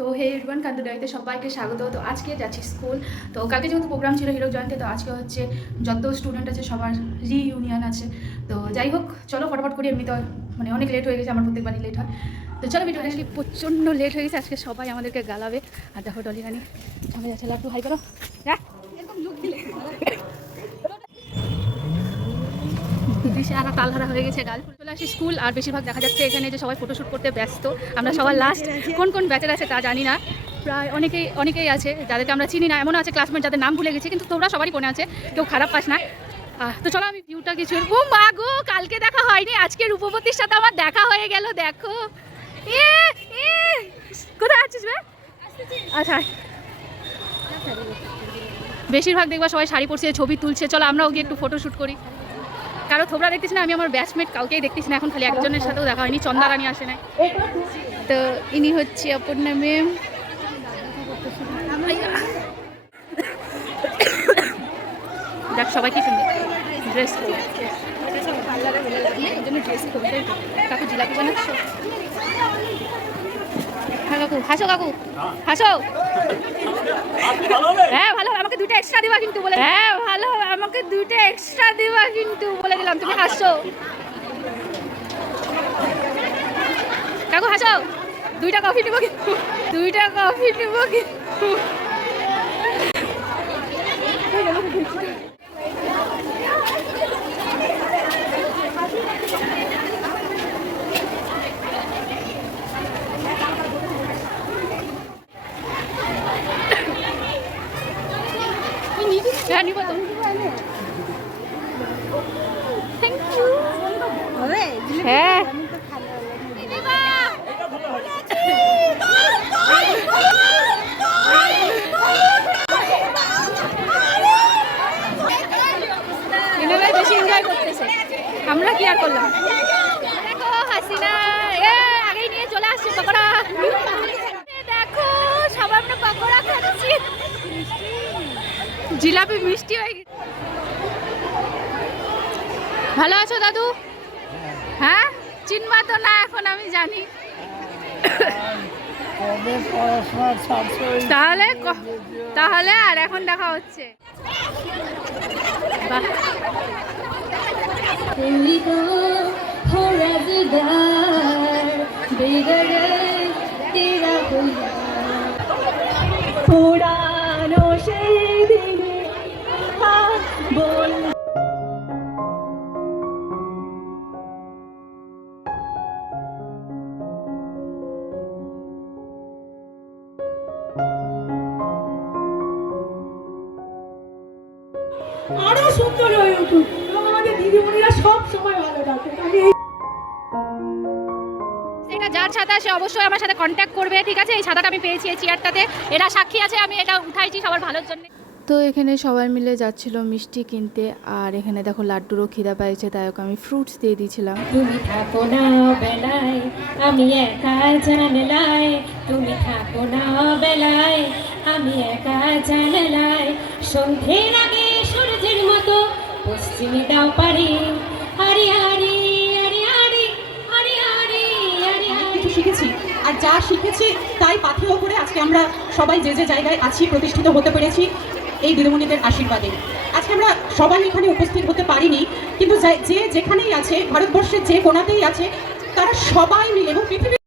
তো হে এভরিওয়ান, কান্তু ডায়েরিতে সবাইকে স্বাগত। তো আজকে যাচ্ছি স্কুল। তো কালকে যেহেতু প্রোগ্রাম ছিল হীরক জয়ন্তী, তো আজকে হচ্ছে যত স্টুডেন্ট আছে সবার রিইউনিয়ন আছে। তো যাই হোক, চলো ফটাফট করি। এমনি তো মানে অনেক লেট হয়ে গেছে, আমার প্রত্যেকবারই লেট হয়। তো চলো ভিডিও আসলে প্রচণ্ড লেট হয়ে গেছে। আজকে সবাই আমাদেরকে গালাবে। আর দেখো ডলি রানি সামনে যাচ্ছে। লাট্টু হাই করো। দিশাহারা তালহারা হয়ে গেছে গাল। চলে আসি স্কুল। আর বেশিরভাগ দেখা যাচ্ছে এখানে যে সবাই ফটোশ্যুট করতে ব্যস্ত। আমরা সবার লাস্ট কোন কোন ব্যাচের আছে তা জানি না, প্রায় অনেকেই আছে যাদেরকে আমরা চিনি না। এমনও আছে ক্লাসমেট যাদের নাম ভুলে গেছে, কিন্তু তোমরা সবারই মনে আছে, কেউ খারাপ পাস না। তো চলো আমি ভিউটা কিছু। ও মা গো, কালকে দেখা হয়নি, আজকে রূপবতীর সাথে আমার দেখা হয়ে গেল। দেখো কোথায় আছিস বে? আচ্ছা, বেশিরভাগ দেখবা সবাই শাড়ি পরছে, ছবি তুলছে। চলো আমরাও গিয়ে একটু ফটোশ্যুট করি। কারো থোবরা দেখতেছি না, আমি আমার ব্যাচমেট কাউকেই দেখতেছি না এখন। খালি একজনের সাথেও দেখা হয়নি, চন্দা রানী আসে নাই। তো ইনি হচ্ছে অপর্ণা ম্যাম। দেখ সবাই কি সুন্দর ড্রেস করে। কাকু জিলাপি বানাচ্ছো? হ্যাঁ কাকু, হাসো কাকু, হাসো। হ্যাঁ ভালো, আমাকে 2টা এক্সট্রা দিবা কিন্তু বলে। হ্যাঁ ভালো, আমাকে 2টা এক্সট্রা দিবা কিন্তু বলে দিলাম। তুমি হাসো কাকু, হাসো। 2টা কফি দিব কিন্তু, 2টা কফি দিব কিন্তু। হ্যাঁ নিব তো। Thank you. হ্যাঁ বেশি এনজয় করতেছে, আমরা কি আর করলাম। দেখো হাসিনা আগেই নিয়ে চলে আসছে পকোড়া। দেখো সবাই আমরা পকোড়া খাচ্ছি। জিলাপি মিষ্টি হয়ে গেছে। ভালো আছো দাদু? হ্যাঁ চিনবা তো না এখন, আমি জানি। তাহলে তাহলে আর এখন দেখা হচ্ছে। পুরানো সেই দিনে বল। আরো সুন্দর হয়ে উঠুক এবং আমাদের দিদিমণিরা সব সময় ভালো থাকুক। এটা যার ছাতা সে অবশ্যই আমার সাথে কন্ট্যাক্ট করবে, ঠিক আছে? এই ছাতাটা আমি পেয়েছি এই চেয়ারটাতে, এরা সাক্ষী আছে, আমি এটা উঠাইছি সবার ভালোর জন্য। তো এখানে সবাই মিলে যাচ্ছিল মিষ্টি কিনতে। আর এখানে দেখো লাড্ডুরও খিদা পাইছে, তাই ওকে আমি ফ্রুটস দিয়ে দিয়েছিলাম। তুমি থাকো না বেলায়, আমি একা জানলায়। তুমি থাকো না বেলায়, আমি একা জানলায়। সন্ধ্যের আগে সূর্যের মতো পশ্চিমে দাও পারি। আরে আরে আরে আরে আরে আরে আরে কিছু শিখেছি, আর যা শিখেছি তাই পাথেয় করে আজকে আমরা সবাই যে যে জায়গায় আছি প্রতিষ্ঠিত হতে পেরেছি এই দিদিমণিদের আশীর্বাদে। আজকে আমরা সবাই এখানে উপস্থিত হতে পারিনি, কিন্তু যে যেখানেই আছে, ভারতবর্ষের যে কোনাতেই আছে, তারা সবাই মিলে এবং পৃথিবীর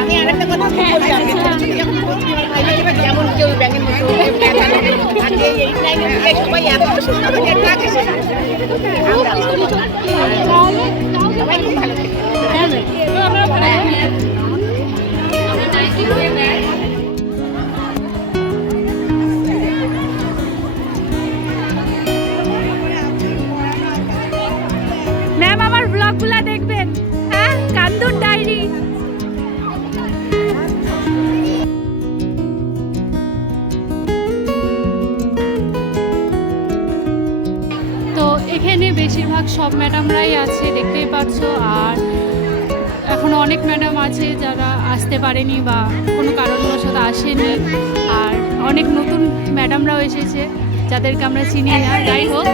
আমি আরেকটা কথা বলি, যেমন কেউ ব্যাঙের মতো এই লাইনে সবাই এত সুন্দর সবাই খুব ভালো বেশিরভাগ সব ম্যাডামরাই আছে, দেখতেই পাচ্ছ। আর এখনও অনেক ম্যাডাম আছে যারা আসতে পারেনি বা কোনো কারণবশত আসেনি, আর অনেক নতুন ম্যাডামরাও এসেছে যাদেরকে আমরা চিনি না। যাই হোক,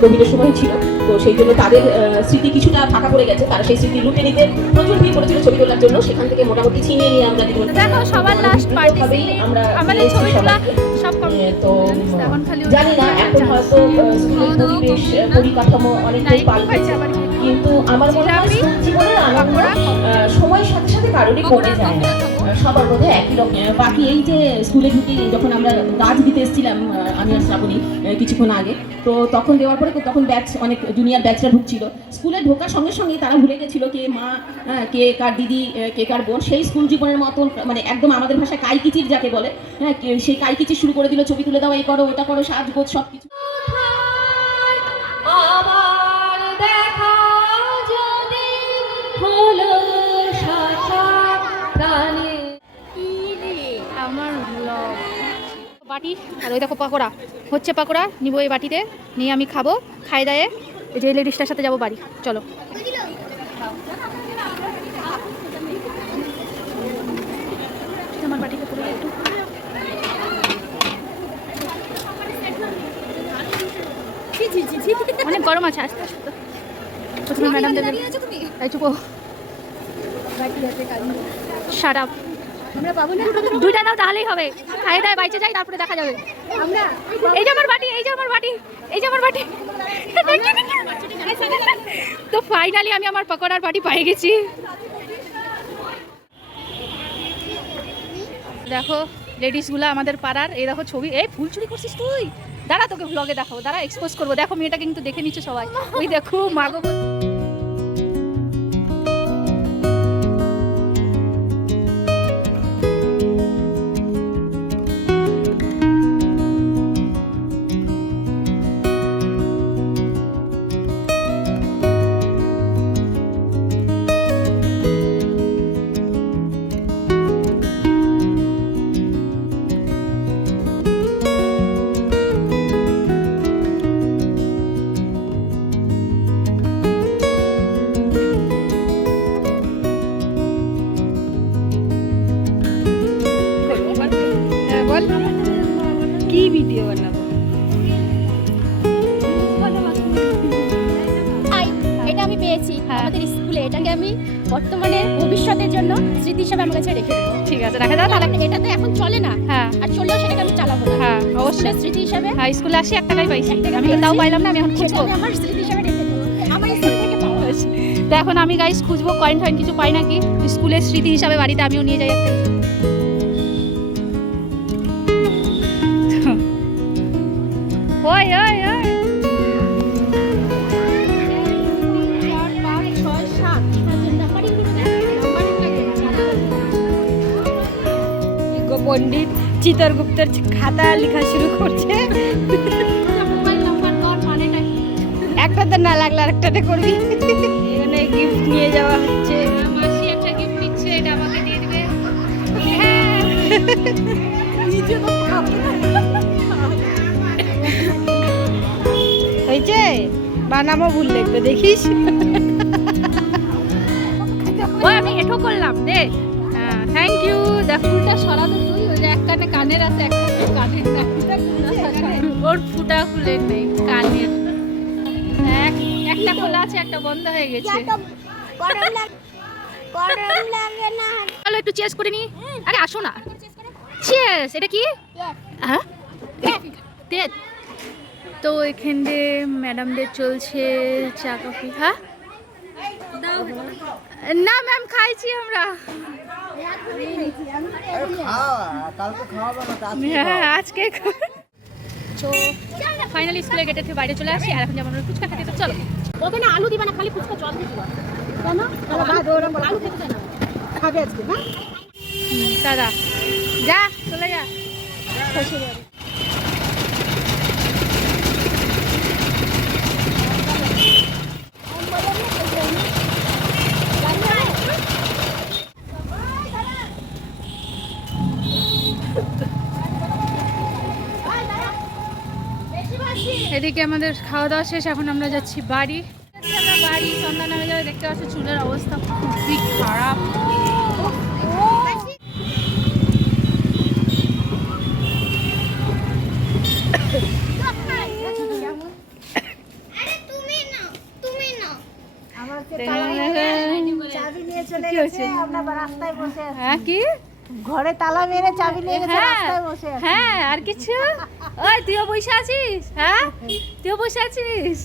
কোভিডের সময় ছিল, তো সেই জন্য তাদের স্মৃতি কিছুটা ফাঁকা পড়ে গেছে। তারা সেই স্মৃতি লুটে নিতে প্রচুর ভিড় করেছিল ছবি তোলার জন্য। সেখান থেকে মোটামুটি ছিনিয়ে নিয়ে আমরা দেখো সবার লাস্ট পার্টি আমাদের ছবি তোলা সব তো এখন খালি জানি না এখন হয়তো স্কুলের পরিবেশ পরিকাঠামো অনেকটাই পাল্টেছে, কিন্তু আমার মনে হয় স্কুল জীবনের আনন্দ সময়ের সাথে সাথে কারোরই কমে যায় না, সবার মধ্যে একই রকম। বাকি এই যে স্কুলে ঢুকে যখন আমরা গাছ দিতে এসেছিলাম আমি আর শ্রাবণী কিছুক্ষণ আগে, তো তখন দেওয়ার পরে তখন ব্যাচ অনেক জুনিয়র ব্যাচরা ঢুকছিল। স্কুলে ঢোকার সঙ্গে সঙ্গে তারা ভুলে গেছিল কে মা, কে কার দিদি, কে কার বোন। সেই স্কুল জীবনের মতন মানে একদম আমাদের ভাষায় কাইকিচির যাকে বলে, হ্যাঁ সেই কাইকিচির শুরু করে দিল। ছবি তুলে দাও, এই করো ওটা করো, সাজগোজ সব কিছু। আমার দেখা যদি হলো সাক্ষাৎ প্রাণে। আমার ব্লগ বাটি, আর ওই দেখো পাকোড়া হচ্ছে, পাকোড়া নিবো এই বাটিতে, নিয়ে আমি খাবো। খাই দায়ে এই যে লেডিসটার সাথে যাবো বাড়ি। চলো আমার বাটিতে পুরো একটু অনেক গরম আছে। আস্তে আস্তে প্রথমে ম্যাডাম দেবেন, তাই চুপো শাট আপ। আমরা পাবো না, দুইটা দাও তাহলেই হবে। খাই দায় বাইচে যাই, তারপরে দেখা যাবে। আমরা এই যে আমার বাটি, এই যে আমার বাটি, এই যে আমার বাটি। তো ফাইনালি আমি আমার পকোড়ার বাটি পেয়ে গেছি। দেখো লেডিসগুলো আমাদের পাড়ার, এই দেখো ছবি। এই ফুল চুরি করছিস তুই? দাঁড়া তোকে ব্লগে দেখাবো, দাঁড়া এক্সপোজ করবো। দেখো মেয়েটা কিন্তু দেখে নিচ্ছে সবাই। ওই দেখো মাগো। বল কি ভিডিও বানাবো? এটা আমি পেয়েছি হ্যাঁ। আমাদের স্কুলে। এটাকে আমি বর্তমানে ভবিষ্যতের জন্য স্মৃতি হিসাবে আমার কাছে রেখে দেবো। ঠিক আছে, রাখা যাও তাহলে। এটা তো এখন চলে না, হ্যাঁ আর চললেও সেটাকে আমি চালাবো না। হ্যাঁ অবশ্যই স্কুলের স্মৃতি হিসাবে হ্যাঁ, স্কুলে আসি 1 টাকাই পাইছি, 1 টাকা আমি তো তাও পাইলাম না। আমি এখন সেটা খুঁজবো। আমি আমার স্মৃতি হিসাবে রেখে দেবো। আমার স্কুল থেকে পাওয়া। তো এখন আমি গাইস খুঁজবো কয়েন টয়েন কিছু পাই নাকি স্কুলের স্মৃতি হিসাবে, বাড়িতে আমিও নিয়ে যাই একটা। ওই ওই ওই 4, 5, 6, 7 নাম্বারিং করে দেন। নাম্বারিং লাগে গো পণ্ডিত চিতরগুপ্তর খাতা লেখা শুরু করছে। মোবাইল নাম্বার কর মানেটা কি? একটাতে না লাগলে আরেকটাতে করবি। এখানে গিফট নিয়ে যাওয়া হচ্ছে। মাসি একটা গিফট দিচ্ছে, এটা আমাকে দিয়ে দিবে। হ্যাঁ হয়েছে, বানামও ভুল লিখবে দেখিস। ও আমি এঠো করলাম দে। হ্যাঁ থ্যাংক ইউ। দেখ ফুলটা সরাতো তুই, ওই যে এক কানে কানের আছে, এক কানে কানের নাই। ওর ফুটা খুলে নেই কানের, একটা খোলা আছে, একটা বন্ধ হয়ে গেছে। চলো একটু চেস করে নি। আরে আসো না, চেস। এটা কি? হ্যাঁ তেত। তো এখানে ম্যাডামদের চলছে চা কফি। হ্যাঁ না ম্যাম, খাইছি আমরা। হ্যাঁ আজকে। তো ফাইনালি স্কুলে গেটের থেকে বাইরে চলে আসি, আর এখন যেমন ফুচকা খেতে। তো চলো। ওখানে আলু দিবা না, খালি ফুচকা জল দিবা। কেন? আলু খেতে চাই না। খাবে আজকে না? দাদা যা, চলে যা। বেশি এদিকে আমাদের খাওয়া দাওয়া শেষ, এখন আমরা যাচ্ছি বাড়ি। আমরা বাড়ি সন্ধ্যা নামে যাবে, দেখতে পাচ্ছি চুলের অবস্থা খুবই খারাপ। চাবি নিয়ে চলে কি গেছে, হয়েছে? আমরা রাস্তায় বসে আছি। হ্যাঁ কি? ঘরে তালা মেরে চাবি নিয়ে গেছে, হ্যাঁ রাস্তায় বসে আছি। হ্যাঁ, আর কিছু? ওই তুইও বসে আছিস? হ্যাঁ তুইও বসে আছিস?